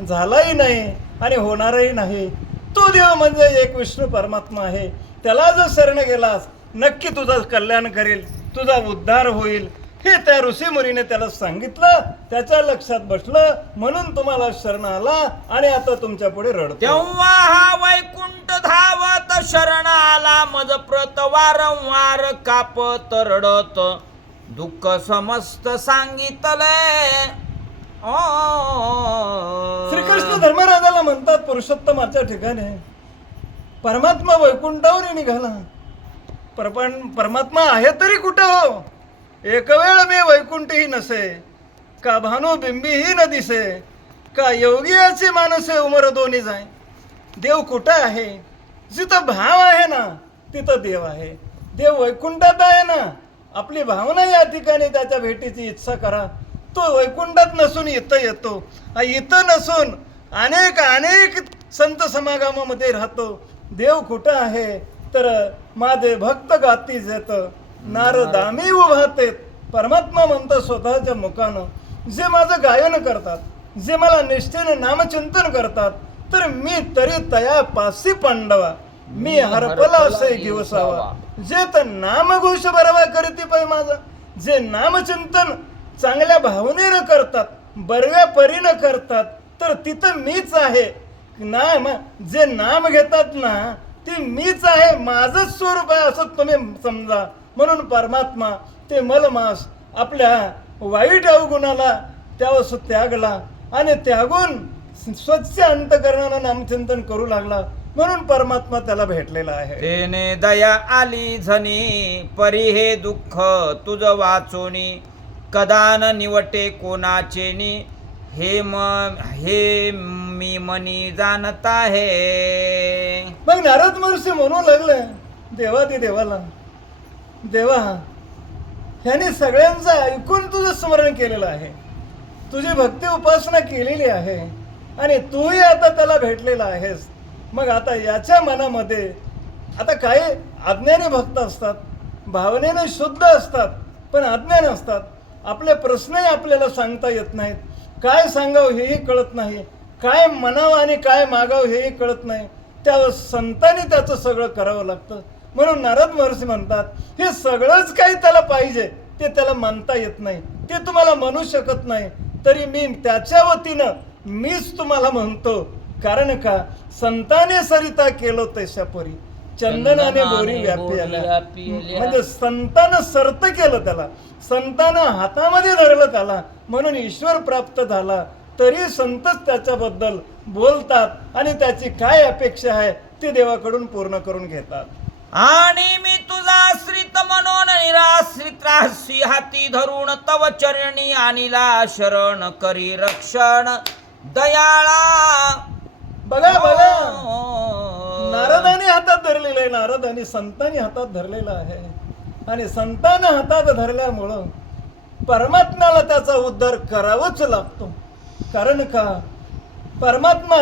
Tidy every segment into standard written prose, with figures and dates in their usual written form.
झालाही नाही आणि होणारही नाही. तो देव म्हणजे एक विष्णू परमात्मा आहे. त्याला जर शरण गेलास नक्की तुझं कल्याण करेल, तुझा उद्धार होईल. हे त्या ऋषीमुनीने त्याला सांगितलं, त्याच्या लक्षात बसलं, म्हणून तुम्हाला शरण आला आणि आता तुमच्या पुढे रडतो. तेव्हा हा वैकुंठ धावत शरण आला, मज प्रत वारंवार कापत रडत, दुःख समस्त सांगितले. श्रीकृष्ण धर्मराजाला म्हणतात, पुरुषोत्तमाच्या ठिकाणी परमात्मा वैकुंठावर निघाला. परमात्मा आहे तरी कुठं हो? एक वेळ मी वैकुंठही नसे, का भानुबिंबीही न दिसे, का योगियाचे मानसे उमर दोन्ही जाय. देव कुठं आहे? जिथं भाव आहे ना तिथं देव आहे. देव वैकुंठात आहे ना. आपली भावना या ठिकाणी त्याच्या भेटीची इच्छा करा. तो वैकुंठात नसून इथं येतो. इथं नसून अनेक अनेक संत समागमामध्ये राहतो. देव कुठं आहे? तर माझे भक्त गाती जेत नारद आम्ही उभातेत. परमात्मा म्हणतो स्वतःच्या मुखानं, जे माझं गायन करतात, जे मला निष्ठेने नामचिंतन करतात, तर मी तरी तया पासी पांडवा, मी हरपला असे दिवसावा. जे तर नामघोष बरवा करती पाय माझा. जे नामचिंतन चांगल्या भावनेनं करतात, बरव्या परीनं करतात, तर तिथं मीच आहे. नाम जे नाम घेतात ना ते मीच आहे, माझंच स्वरूप आहे असं तुम्ही समजा. म्हणून परमात्मा ते मलमास आपल्या वाईट अवगुणाला त्यावेळेस त्यागला आणि त्यागून स्वच्छ अंतकरणानं नामचिंतन करू लागला. म्हणून परमात्मा त्याला भेटलेला आहे. तेने दया आली झनी, परी हे दुःख तुझ वाचोनी, कदान निवटे कोणाचेनी, हे मी मनी जाणत आहे. मग नारद महर्षी म्हणू लागले देवादी देवाला, देवा ह्याने सगळ्यांचं ऐकून तुझं स्मरण केलेलं आहे, तुझी भक्ती उपासना केलेली आहे आणि तूही आता त्याला भेटलेला आहेस. मग आता याच्या मनामध्ये आता काही अज्ञानी भक्त असतात, भावनेने शुद्ध असतात पण अज्ञान असतात. आपले प्रश्नही आपल्याला सांगता येत नाहीत, काय सांगावं हेही कळत नाही, काय म्हणावं आणि काय मागावं हेही कळत नाही. त्यावेळेस संतांनी त्याचं सगळं करावं लागतं. म्हणून नारद महर्षी म्हणतात, हे सगळंच काही त्याला पाहिजे ते त्याला म्हणता येत नाही, ते तुम्हाला म्हणू शकत नाही, तरी मी त्याच्या वतीनं मीच तुम्हाला म्हणतो. कारण का संताने सरिता केलो तशा परी, चंदनाने बोरी व्यापी आल्या. म्हणजे संतानं सर्त केलं त्याला, संतानं हातामध्ये धरलं त्याला, म्हणून ईश्वर प्राप्त झाला. तरी संतच त्याच्याबद्दल बोलतात आणि त्याची काय अपेक्षा आहे ते देवाकडून पूर्ण करून घेतात. आणि मी तुझा आश्रित म्हणून निराश्रित राहसी, हाती धरून तव चरणी आणिला शरण, करी रक्षण दयाळा. बघा बघा, नारदाने हातात धरलेलं आहे, नारदाने संतांनी हातात धरलेलं आहे आणि संतांना हातात धरल्यामुळं परमात्म्याला त्याचा उद्धार करावाच लागतो. कारण का परमात्मा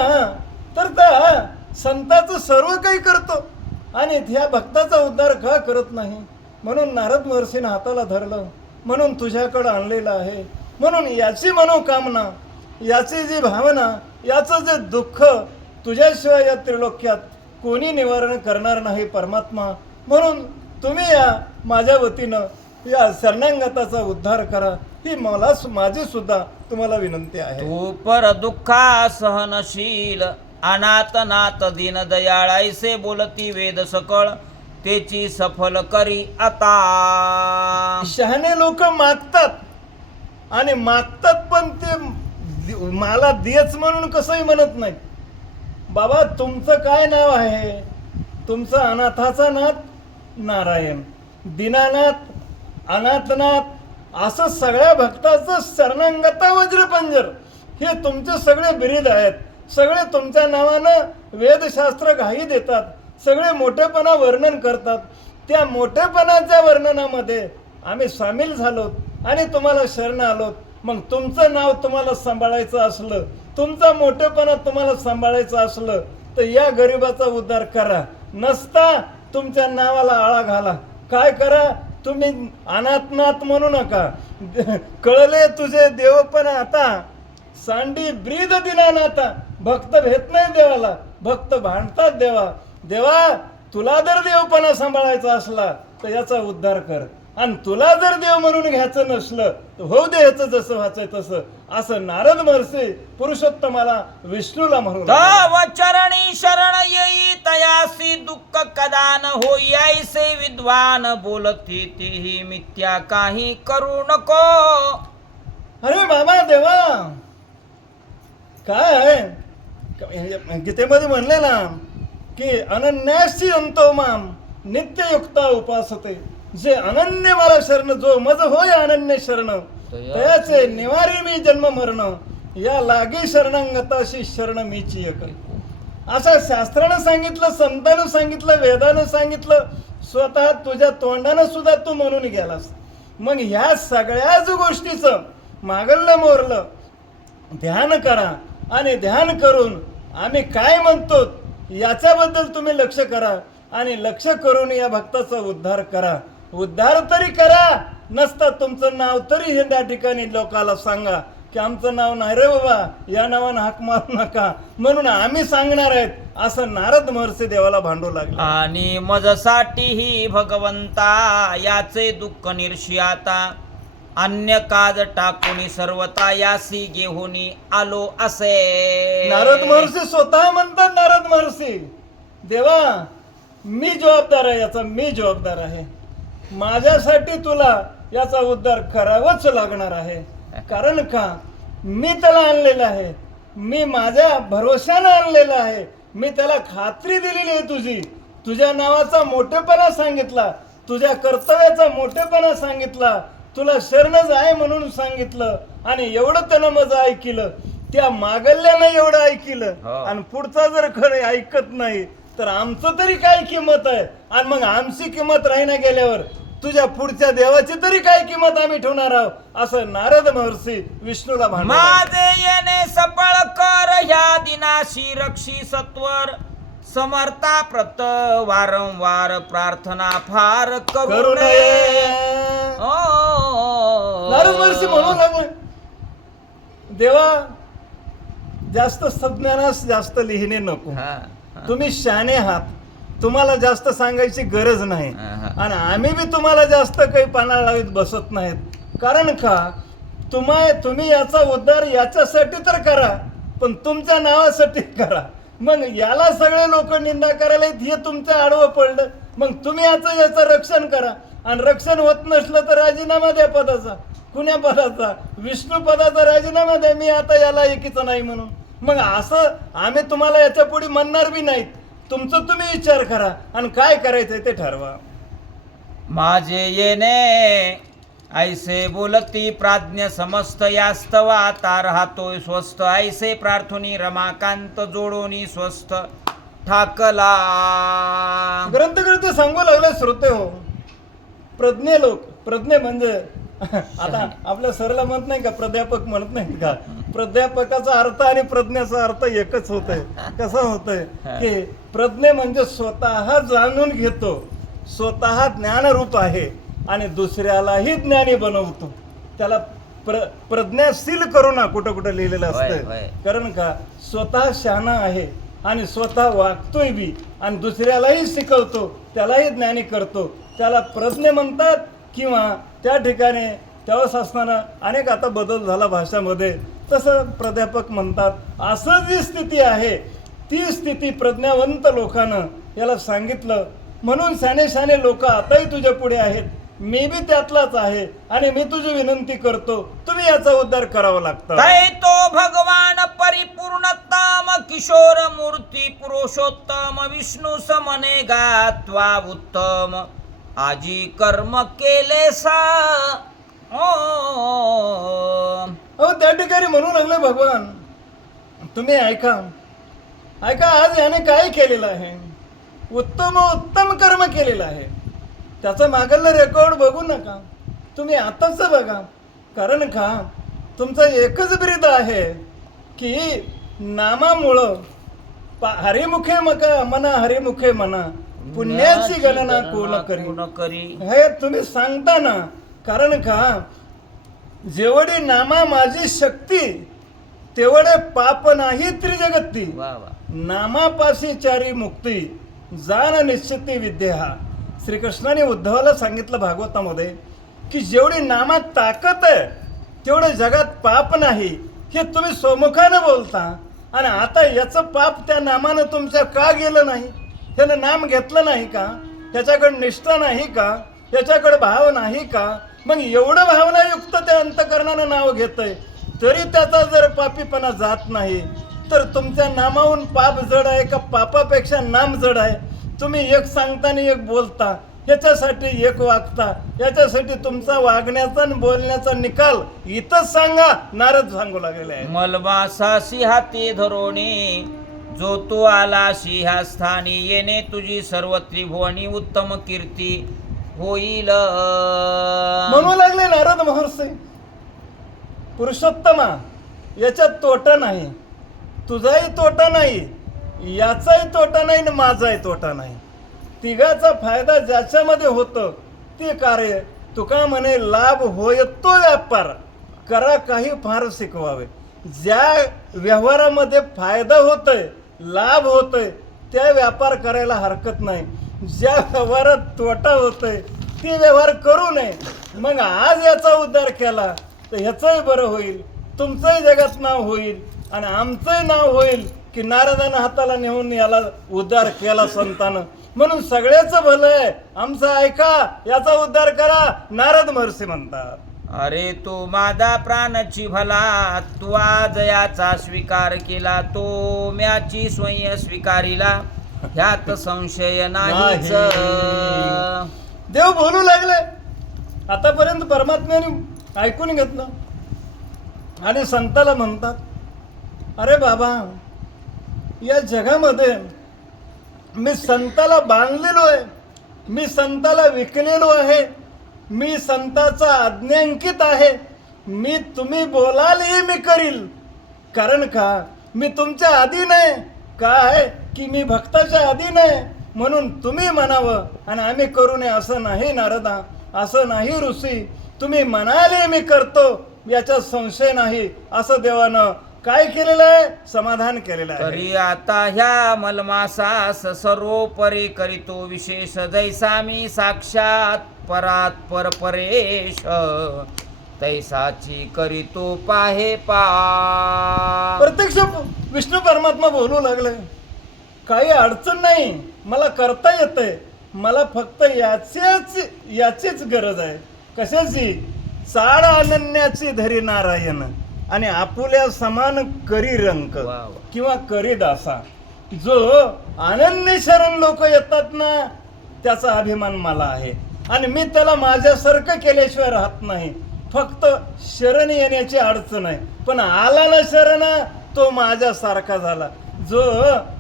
तर त्या संताचं सर्व काही करतो आणि ह्या भक्ताचा उद्धार का करत नाही. म्हणून नारद महर्षीने हाताला धरलं, म्हणून तुझ्याकडं आणलेलं आहे. म्हणून याची मनोकामना, याची जी भावना, याचं जे दुःख तुझ्याशिवाय या त्रिलोक्यात कोणी निवारण करणार नाही परमात्मा. म्हणून तुम्ही या माझ्या वतीनं या शरणांगताचा उद्धार करा, ही मला माझी सुद्धा तुम्हाला विनंती आहे. तू पर दुःखा सहनशील, अनाथ नाथ दीन दयाळ, ऐसे बोलती वेद सकळ, तेची सफल करी आता. शहाणे लोक मागतात आणि मागतात पण ते मला देच म्हणून कसंही म्हणत नाही. बाबा तुमचं काय नाव आहे? तुमचं अनाथाचा नाथ नारायण, दीनानाथ, अनाथनाथ, असं सगळ्या भक्ताचं शरणांगता वज्रपंजर हे तुमचे सगळे बिरीद आहेत. सगळे तुमच्या नावानं वेदशास्त्र घाई देतात, सगळे मोठेपणा वर्णन करतात. त्या मोठेपणाच्या वर्णनामध्ये आम्ही सामील झालोत आणि तुम्हाला शरण आलोत. मग तुमचं नाव तुम्हाला सांभाळायचं असलं, तुमचा मोठेपणा तुम्हाला सांभाळायचं असलं तर या गरिबाचा उद्धार करा. नसता तुमच्या नावाला आळा घाला. काय करा, तुम्ही अनाथनाथ म्हणू नका. कळले तुझे देव पण आता सांडी ब्रीद दिनानाथा. भक्त भेट नाही देवाला, भक्त भांडतात देवा. देवा तुला जर देवपणा सांभाळायचा असला तर याचा उद्धार कर, आणि तुला जर देव म्हणून घ्यायचं नसलं तर होऊ दे ह्याचं जसं व्हायचंय तसं. असं नारद महर्षी पुरुषोत्तमाला विष्णूला म्हणून तव चरणी शरण येई तयासी दुःख कदा न होई ऐसे विद्वान बोलती तेही मिथ्या काही करू नको. अरे बाबा देवा काय आहे गीतेमध्ये म्हणले ना की अनन्यासी अंतो माम नित्ययुक्ता उपासते. जे अनन्य मला शरण, जो मज होय अनन्य शरण, तयाचे निवारी मी जन्म मरण. या लागी शरणांगताशी शरण मीची एक. असं शास्त्रानं सांगितलं, संतानं सांगितलं, वेदानं सांगितलं, स्वतः तुझ्या तोंडानं सुद्धा तू म्हणून गेलास. मग ह्या सगळ्याच गोष्टीचं मागलं मोरलं ध्यान करा, आणि ध्यान करून आम्ही काय म्हणतो याच्याबद्दल तुम्ही लक्ष करा, आणि लक्ष करून या भक्ताचा उद्धार करा. उद्धार तरी करा, नसता तुमचं नाव तरी हे त्या ठिकाणी लोकाला सांगा की आमचं नाव नाही रे बाबा, या नावानं हाक मारू नका म्हणून आम्ही सांगणार आहेत. असं नारद महर्षी देवाला भांडू लागले. आणि मजसाठीही भगवंता याचे दुःख निर्शी आता. अन्य काज टाकून सर्वता यासी घेऊनी आलो असे. नारद महर्षी स्वतः म्हणतात, नारद महर्षी देवा मी जबाबदार आहे, याचा मी जबाबदार आहे. माझ्यासाठी तुला याचा उद्धार करावाच लागणार आहे. कारण का मी त्याला आणलेलं आहे, मी माझ्या भरोशानं आणलेलं आहे, मी त्याला खात्री दिलेली आहे तुझी. तुझ्या नावाचा मोठेपणा सांगितला, तुझ्या कर्तव्याचा मोठेपणा सांगितला, तुला शरणच आहे म्हणून सांगितलं, आणि एवढं त्यानं माझं ऐकिलं. त्या मागल्यानं एवढं ऐकिलं, आणि पुढचा जर खरं ऐकत नाही तर आमचं तरी काय किंमत आहे. आणि मग आमची किंमत राहिना गेल्यावर तुझ्या पुढच्या देवाची तरी काय किंमत आम्ही ठेवणार आहोत. असं नारद महर्षी विष्णूला म्हणतात. माझे येणे सफळ कर ह्या दिनाशी रक्षी सत्वर. समर्था प्रत वारंवार प्रार्थना फार करू नये. नारद महर्षी म्हणू लागले, देवा जास्त सज्ञानास जास्त लिहिणे नको. तुम्ही शहाणे आहात, तुम्हाला जास्त सांगायची गरज नाही, आणि आम्ही बी तुम्हाला जास्त काही पाना लावीत बसत नाहीत. कारण का तुम्ही याचा उद्धार याच्यासाठी तर करा, पण तुमच्या नावासाठी करा. मग याला सगळे लोक निंदा करायला हे तुमच्या आडवं पडलं, मग तुम्ही याचं रक्षण करा. आणि रक्षण होत नसलं तर राजीनामा द्या पदाचा. कुण्या पदाचा? विष्णू पदाचा राजीनामा द्या, मी आता याला एकीचं नाही म्हणून. मग असं आम्ही तुम्हाला याच्या पुढे म्हणणार बी नाहीत. तुमचं तुम्ही विचार करा, आणि काय करायचंय ते ठरवा. माझे येणे ऐसे बोलती प्राज्ञ समस्त यास्तव आता राहतोय स्वस्थ. ऐसे प्रार्थनी रमाकांत जोडोनी स्वस्थ ठाकला. ग्रंथकर्ते सांगू लागले, श्रोते हो, प्रज्ञ लोक, प्रज्ञ म्हणजे आता आपल्या सरला म्हणत नाही का, प्राध्यापक म्हणत नाही का, प्राध्यापकाचा अर्थ आणि प्रज्ञाचा अर्थ एकच होतंय. कसं होतंय की प्रज्ञ म्हणजे स्वतः जाणून घेतो, स्वतः ज्ञानरूप आहे, आणि दुसऱ्यालाही ज्ञानी बनवतो. त्याला प्रज्ञाशील करू ना कुठं कुठं लिहिलेलं असतं. कारण का स्वतः शहाणा आहे, आणि स्वतः वागतोय बी, आणि दुसऱ्यालाही शिकवतो, त्यालाही ज्ञानी करतो. त्याला प्रज्ञ म्हणतात. किंवा त्या ठिकाणी त्यावेळेस असताना अनेक आता बदल झाला भाषामध्ये, तसं प्राध्यापक म्हणतात. असं जी स्थिती आहे ती स्थिती प्रज्ञावंत लोकांनं याला सांगितलं. म्हणून शाने लोक आताही तुझ्या पुढे आहेत, मी बी त्यातलाच आहे, आणि मी तुझी विनंती करतो, तुम्ही याचा उद्धार करावा लागतो. तो भगवान परिपूर्णतम किशोर मूर्ती पुरुषोत्तम विष्णू समने गात्वा उत्तम आजी कर्म केले सा. अहो त्या ठिकाणी म्हणू लागले भगवान, तुम्ही ऐका, आज याने काय केलेलं आहे, उत्तम कर्म केलेलं आहे. त्याचं मागलं रेकॉर्ड बघू नका, तुम्ही आताच बघा. कारण का तुमचं एकच ब्रीद आहे की नामामुळं हरिमुखे मना हरिमुखे मना पुण्याची गणना कोण करी. हे तुम्ही सांगता ना. कारण का जेवढी नामा माझी शक्ती तेवढे पाप नाही त्रिजगती, वा वा. नामापाशी चारी मुक्ती, जाण निश्चिती विद्या. श्रीकृष्णाने उद्धवाला सांगितलं भागवतामध्ये की जेवढी नामात ताकद आहे तेवढं जगात पाप नाही. हे तुम्ही स्वमुखानं बोलता आणि आता याचं पाप त्या नामानं तुमच्या का गेलं नाही? त्यानं नाम घेतलं नाही का? त्याच्याकडे निष्ठा नाही का? त्याच्याकडे भाव नाही का? मग एवढं भावनायुक्त त्या अंतकरणानं नाव घेतंय तरी त्याचा जर पापीपणा जात नाही तर तुमच्या नामाहून पाप जड आहे का पापापेक्षा नाम जड आहे? तुम्ही एक सांगता आणि एक बोलता, याच्यासाठी एक वागता, याच्यासाठी तुमचा वागण्याचा आणि बोलण्याचा निकाल इथंच सांगा. नारद सांगू लागलेले आहे. मलमासासी हाती धरोणी जो तू आला सिंहास्थानी, येणे तुझी सर्व त्रिभुवनी उत्तम कीर्ती होईल. म्हणू लागले नारद महर्षी, पुरुषोत्तमा याच्यात तोटा नाही, तुझाही तोटा नाही, याचाही तोटा नाही आणि माझाही तोटा नाही. तिघाचा फायदा ज्याच्यामध्ये होतं ते कार्य. तुका म्हणे लाभ होय तो व्यापार, करा काही फार शिकवावे. ज्या व्यवहारामध्ये फायदा होतोय, लाभ होतोय त्या व्यापार करायला हरकत नाही. ज्या व्यवहारात तोटा होतोय ते व्यवहार करू नये. मग आज याचा उद्धार केला तर ह्याचंही बरं होईल, तुमचंही जगात नाव होईल आणि आमचंही नाव होईल की नारदानं हाताला नेऊन याला उद्धार केला संतानं. म्हणून सगळ्याचं भलं आहे, आमचं ऐका, याचा उद्धार करा, नारद महर्षी म्हणतात. अरे तो माझा प्राणची भला, तू आज याचा स्वीकार केला, तो म्याची स्वयं स्वीकारिला, ह्यात संशय नाहीच. देव बोलू लागले. आतापर्यंत परमात्म्याने ऐकून घेतलं आणि संताला म्हणतात, अरे बाबा, या जगामध्ये मी संताला बांधलेलो आहे, मी संताला विकलेलो आहे, मी संताचा आज्ञांकित आहे, मी तुम्ही बोलाल हे मी करील. कारण का मी तुमच्या अधीन आहे, काय की मी भक्ताच्या अधीन आहे. म्हणून तुम्ही म्हणावं आणि आम्ही करू नये असं नाही नारदा, असं नाही ऋषी. तुम्ही म्हणाले मी करतो याच्यात संशय नाही, असं देवानं काय केलेलं आहे? समाधान केलेलं आहे. तरी आता ह्या मलमासास सर्वोपरी करीतो विशेष, जैसा मी साक्षात परात परपरेश, तैसाची करीतो पाहे पा. प्रत्यक्ष विष्णू परमात्मा बोलू लागले, काही अडचण नाही, मला करता येतंय, मला फक्त याचीच गरज आहे. कशाची? चाड अनन्याची धरी नारायण आणि आपुल्या समान करी रंक वा वा. किंवा करी दासा. जो अनन्य शरण लोक येतात ना त्याचा अभिमान मला आहे आणि मी त्याला माझ्यासारखं केल्याशिवाय राहत नाही. फक्त शरण येण्याची अडचण आहे, पण आला ना शरण तो माझ्यासारखा झाला. जो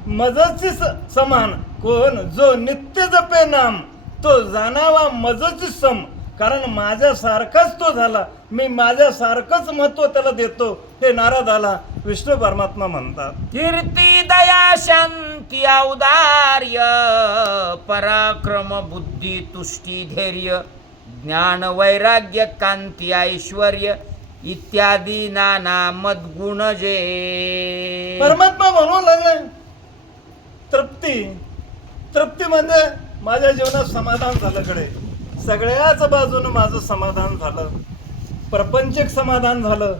मजची समान कोण, जो नित्य जपे नाम तो जाणावा मजची सम. कारण माझ्यासारखाच तो झाला, मी माझ्यासारखंच महत्व त्याला देतो. हे नारदाला विष्णू परमात्मा म्हणतात. कीर्ती दया शांती औदार्य, पराक्रम बुद्धी तुष्टी धैर्य, ज्ञान वैराग्य कांती ऐश्वर्य, इत्यादी नाना मद्गुण जे. परमात्मा म्हणू लागले, तृप्ती म्हणजे माझ्या जीवनात समाधान झालं. कडे सगळ्याच बाजूनं माझं समाधान झालं. प्रपंचिक समाधान झालं,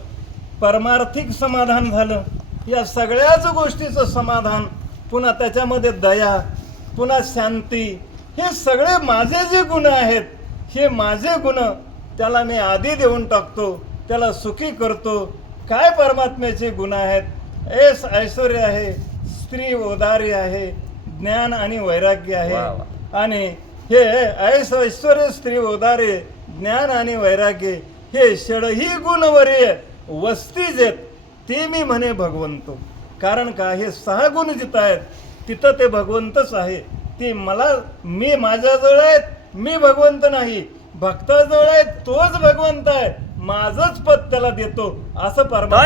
परमार्थिक समाधान झालं, या सगळ्याच गोष्टीचं समाधान. पुन्हा त्याच्यामध्ये दया, पुन्हा शांती, हे सगळे माझे जे गुण आहेत, हे माझे गुण त्याला मी आधी देऊन टाकतो, त्याला सुखी करतो. काय परमात्म्याचे गुण आहेत? ऐश्वर्य आहे, स्त्री औदार्य आहे, ज्ञान आणि वैराग्य आहे. वा वा. आणि हे ऐश्वर्य, स्त्री औदार्य, ज्ञान आणि वैराग्य, हे षडही गुणवर्य वस्तीज आहेत, ते मी म्हणे भगवंतो. कारण का हे 6 गुण जिथं आहेत तिथं ते भगवंतच आहे. ते मी माझ्याजवळ आहेत, मी भगवंत नाही. भक्ताजवळ आहे तोच भगवंत आहे, माझंच पद त्याला देतो असं परमात्मा.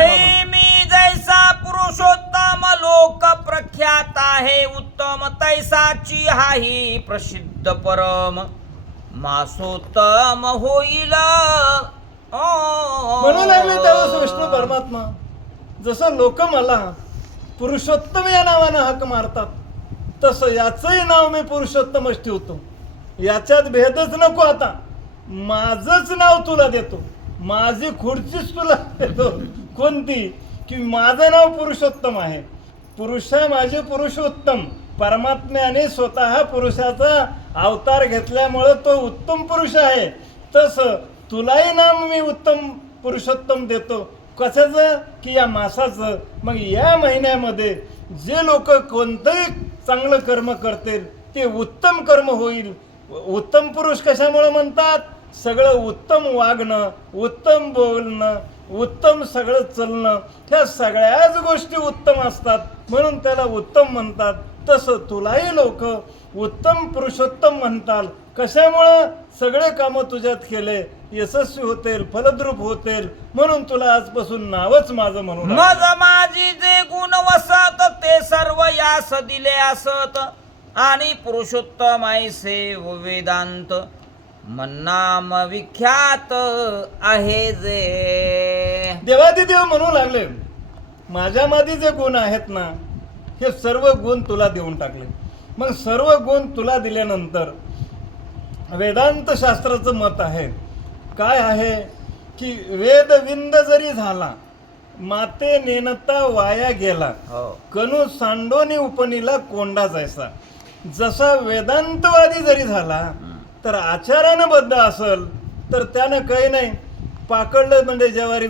मी जैसा पुरुषोत्तम लोक प्रख्यात आहे उत्तम, तैसाची हाही प्रसिद्ध परम मासोत्तम होईल. म्हणू लागले त्यावेळेस विष्णू परमात्मा, जसं लोक मला पुरुषोत्तम या नावानं हाक मारतात, तसं याचंही नाव मी पुरुषोत्तमच ठेवतो. याच्यात भेदच नको. आता माझंच नाव तुला देतो, माझी खुर्चीच तुला देतो. कोणती? की माझं नाव पुरुषोत्तम आहे. पुरुषा माझे पुरुषोत्तम. परमात्म्याने स्वतः पुरुषाचा अवतार घेतल्यामुळं तो उत्तम पुरुष आहे. तसं तुलाही नाम मी उत्तम पुरुषोत्तम देतो. कशाचं? की या मासाचं. मग या महिन्यामध्ये जे लोक कोणतंही चांगलं कर्म करतील ते उत्तम कर्म होईल. उत्तम पुरुष कशामुळे म्हणतात? सगळं उत्तम वागणं, उत्तम बोलणं, उत्तम सगळं चलणं, ह्या सगळ्याच गोष्टी उत्तम असतात म्हणून त्याला उत्तम म्हणतात. तसं तुलाही लोक उत्तम पुरुषोत्तम म्हणतात. कशामुळं? सगळे कामं तुझ्यात केले, यशस्वी होतील, फलद्रूप होतील म्हणून तुला आजपासून नावच माझं म्हणून. मज माझी जे गुण वसत ते सर्व यास दिले असत, आणि पुरुषोत्तम ऐसे वेदांत मन्नाम विख्यात आहे जे. देवादिदेव म्हणू लागले, माझ्यामध्ये जे गुण आहेत ना हे सर्व गुण तुला देऊन टाकले. मग सर्व गुण तुला दिल्यानंतर वेदांत शास्त्राचं मत आहे. काय आहे? की वेदविंद जरी झाला माते नेनता वाया गेला, कनु सांडोनी उपनीला कोंडा जैसा. जसा वेदांतवादी जरी झाला तर आचारानं बद्ध असल तर त्यानं काही नाही, पाकडलं म्हणजे ज्वारी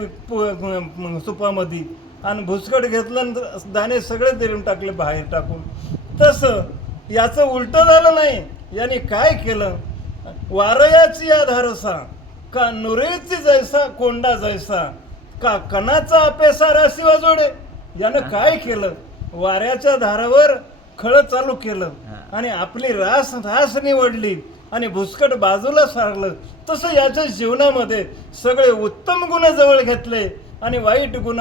सुपामध्ये आणि भुसकट घेतलं आणि दाणे सगळे देऊन टाकले बाहेर टाकून. तसं याचं उलटं झालं नाही. याने काय केलं? वारयाची या धारसा का नुरेची जैसा कोंडा जैसा का कणाचा अपेसा राशी वाजोडे. यानं काय केलं? वाऱ्याच्या धारावर खळं चालू केलं आणि आपली रास निवडली आणि भुसकट बाजूला सारलं. तसं याच्या जीवनामध्ये सगळे उत्तम गुण जवळ घेतले आणि वाईट गुण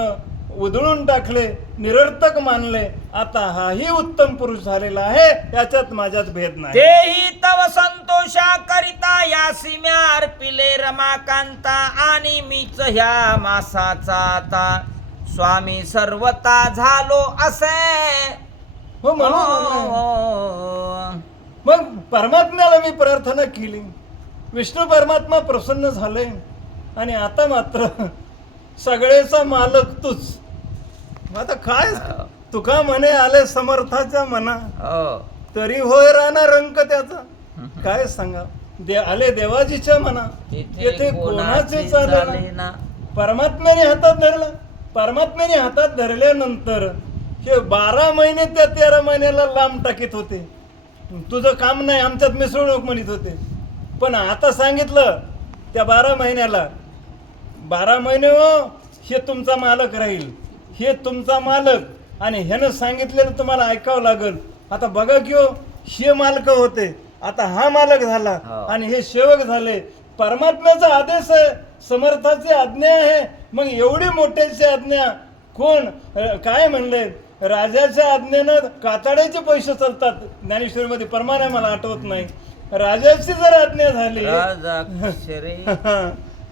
उधळून टाकले, निरर्थक मानले. आता हाही उत्तम पुरुष झालेला आहे, याच्यात माझ्यात भेद नाही. तेही तव संतोषा करिता यासी म्या अर्पिले रमाकांता, आणि मीच ह्या मासाचा आता स्वामी सर्वता झालो असे. हो म्हणून मग परमात्म्याला मी प्रार्थना केली, विष्णू परमात्मा प्रसन्न झाले आणि आता मात्र सगळेचा मालक तूच. आता काय तुका म्हणे आले समर्थाच्या मना, तरी होय राहणार रंक त्याचा. काय सांगा? आले देवाजीच्या मना, येथे कोणाचे चालले ना. परमात्म्याने हातात धरला. परमात्म्याने हातात धरल्यानंतर हे 12 महिने त्या 13 महिन्याला लांब टाकीत होते. तुझं काम नाही, आमच्यात मिसळणूक म्हणत होते. पण आता सांगितलं त्या 12 महिन्याला, 12 महिने हो हे तुमचा मालक राहील, हे तुमचा मालक, आणि ह्यानं सांगितलेलं तुम्हाला ऐकावं लागेल. आता बघा की हो, हे मालक होते, आता हा मालक झाला आणि हे सेवक झाले. परमात्म्याचा आदेश आहे, समर्थाची आज्ञा आहे. मग एवढी मोठ्याची आज्ञा कोण काय म्हणले? राजाच्या आज्ञेनं कातड्याचे पैसे चालतात. ज्ञानेश्वरीमध्ये प्रमाण आहे, मला आठवत नाही. राजाची जर आज्ञा झाली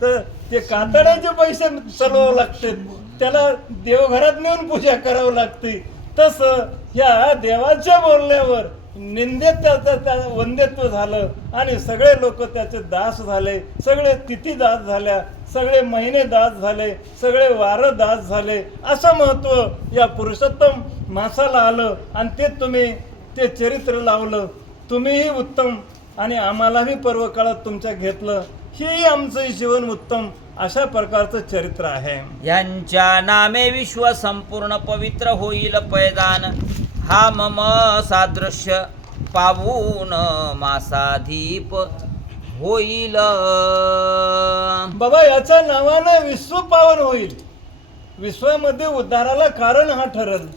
तर ते कातड्याचे पैसे चालवावं लागते, त्याला देवघरात नेऊन पूजा करावं लागते. तसं ह्या देवाच्या बोलण्यावर निंदेत त्याचं वंदेत्व झालं आणि सगळे लोक त्याचे दास झाले. सगळे तिथी दास झाल्या, सगळे महिने दास झाले, सगळे वार दास झाले. असं महत्त्व या पुरुषोत्तम मासाला आलं आणि ते तुम्ही ते चरित्र लावलं. तुम्हीही उत्तम आणि आम्हालाही पर्व काळात तुमच्या घेतलं. हेही आमचं जीवन उत्तम अशा प्रकारचं चरित्र आहे. यांच्या नामे विश्व संपूर्ण पवित्र होईल पैदान, हा मम सादृश्य पावून मासाधीप होईल. बाबा याच्या नावानं विश्व पावन होईल. विश्वामध्ये उद्धाराला कारण हा ठरल,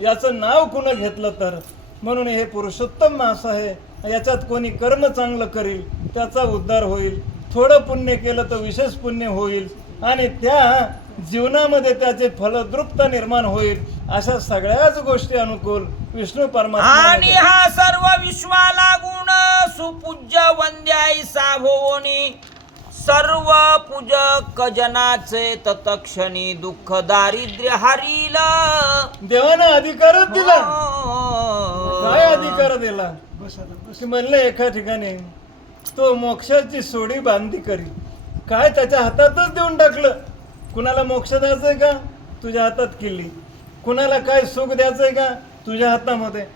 याचं नाव कुणं घेतलं तर. म्हणून हे पुरुषोत्तम मास आहे. याच्यात कोणी कर्म चांगलं करील त्याचा उद्धार होईल, थोडं पुण्य केलं तर विशेष पुण्य होईल आणि त्या जीवनामध्ये त्याचे फलद्रुपता निर्माण होईल. अशा सगळ्याच गोष्टी अनुकूल विष्णू परमात्मा. आणि हा सर्व विश्वाला गुण सुपूज्य वंद्याई साभोनी सर्व पूजक जनाचे तत्क्षणी दुःख दारिद्र्य हरील. देवानं अधिकारच दिला. काय अधिकार दिला की म्हणलं एका ठिकाणी तो मोक्षाची सोडी बांधी करी. काय त्याच्या हातातच देऊन टाकलं. कुणाला मोक्ष द्यायचंय का? तुझ्या हातात केली. कुणाला काय सुख द्यायचंय का? तुझ्या हातामध्ये.